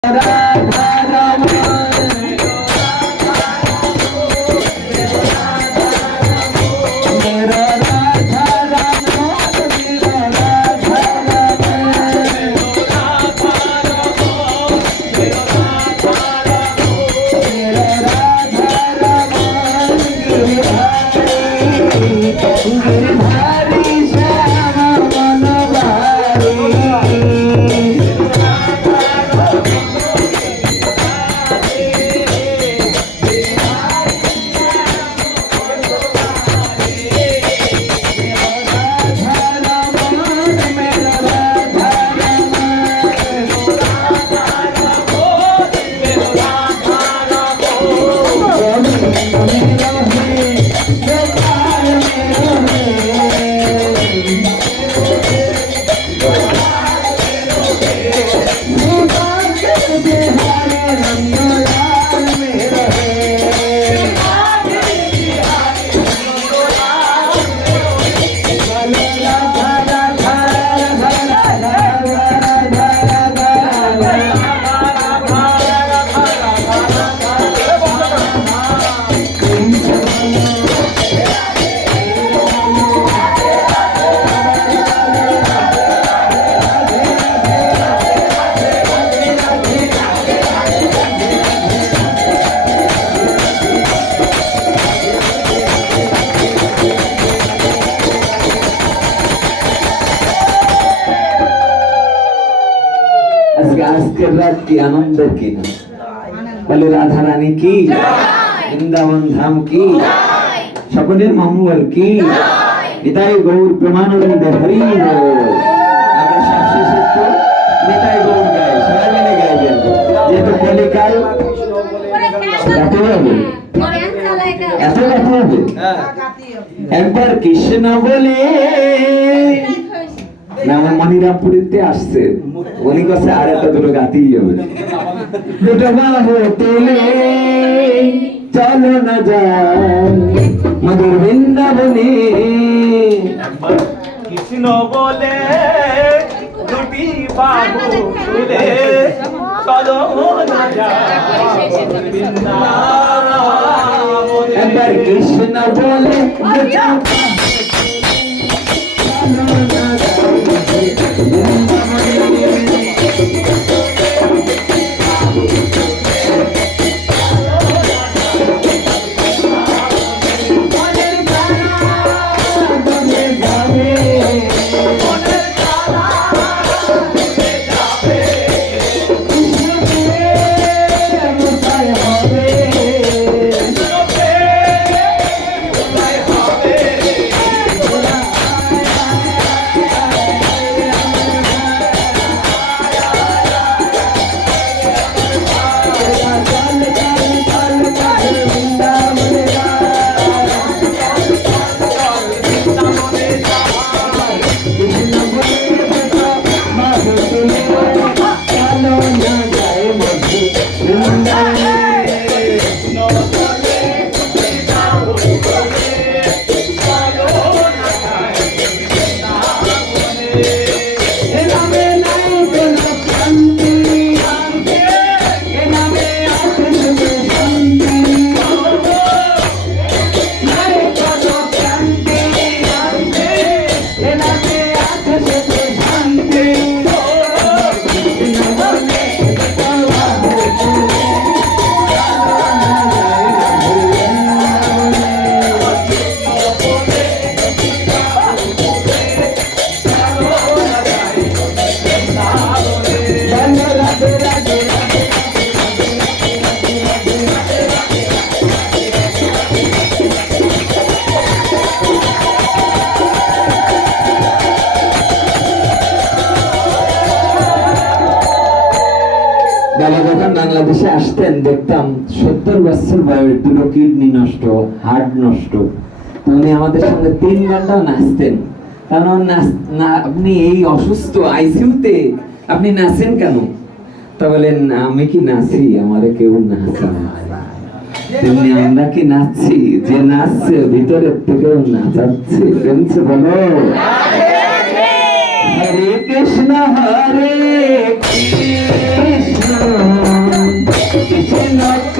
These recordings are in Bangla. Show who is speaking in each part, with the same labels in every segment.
Speaker 1: Ta-da! আজকে আজকের রাত কি আনন্দের কি না বলে রাধা রানী কি? বৃন্দাবন ধাম কি? সকলের মঙ্গল কি? নিতাই গৌর প্রেমানন্দের হরি আমরা তো নিতাই গৌর গাই সবাই মিলে গাইবেন যেহেতু কলিকাল গাতে হবে। এত গাতে হবে। একবার কৃষ্ণ বলে না আমার মনিরামপুরিতে আসছে। উনি কাছে আর একটা দুটো গাতেই হবে। দুটো বাহু তুলে চলো না যাই মধুর বৃন্দাবনে।
Speaker 2: কৃষ্ণ বলে দুটি বাবু তুলে চলো না যাই। বৃন্দাবনে।
Speaker 1: একবার কৃষ্ণ বলে দুটো বাহু বাংলাদেশে আসতেন, দেখতাম সত্তর বছর বয়স দুটো কিডনি নষ্ট হার্ট নষ্ট। উনি আমাদের সঙ্গে তিন ঘন্টাও নাচতেন। কারণ নাচ- না- আপনি এই অসুস্থ আইসিউতে আপনি নাচেন কেন? তা বলেন, আমি কি নাচি? আমারে কেউ নাচা তেমনি আমরা কি নাচছি? যে নাচছে, ভিতরের থেকেও নাচাচ্ছে। শুনছে, বলো। হরে কৃষ্ণ হরে কৃষ্ণ। nós.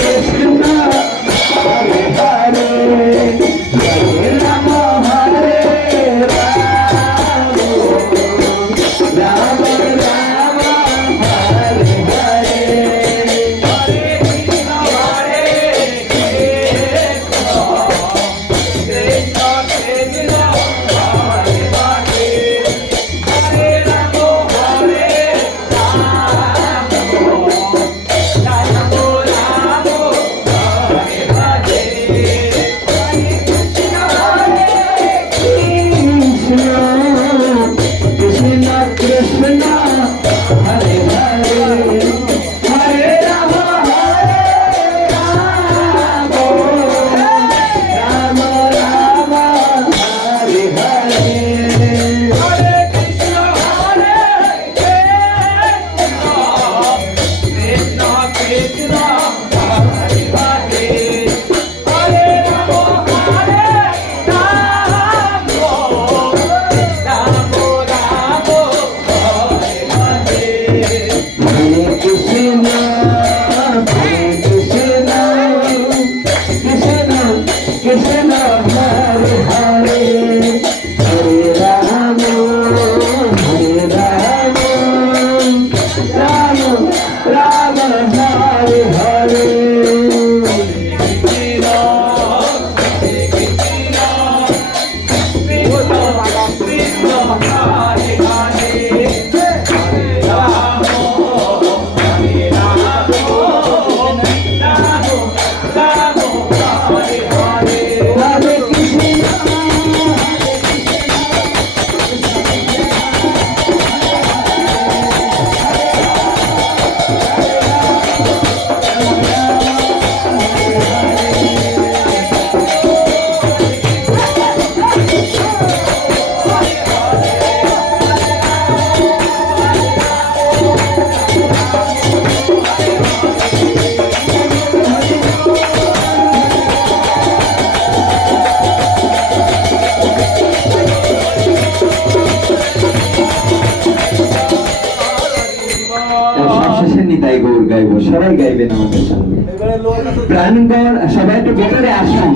Speaker 1: সবাই আমাদের প্রাণগড় সবাই একটু ভেতরে আসুন।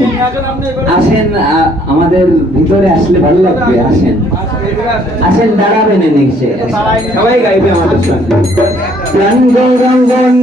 Speaker 1: আসেন আমাদের ভিতরে আসলে ভালো লাগবে, আসেন।
Speaker 2: আসেন।
Speaker 1: দাঁড়াবেন এনে সবাই গাইবে আমাদের সঙ্গে। প্রাণ গৌরঙ্গন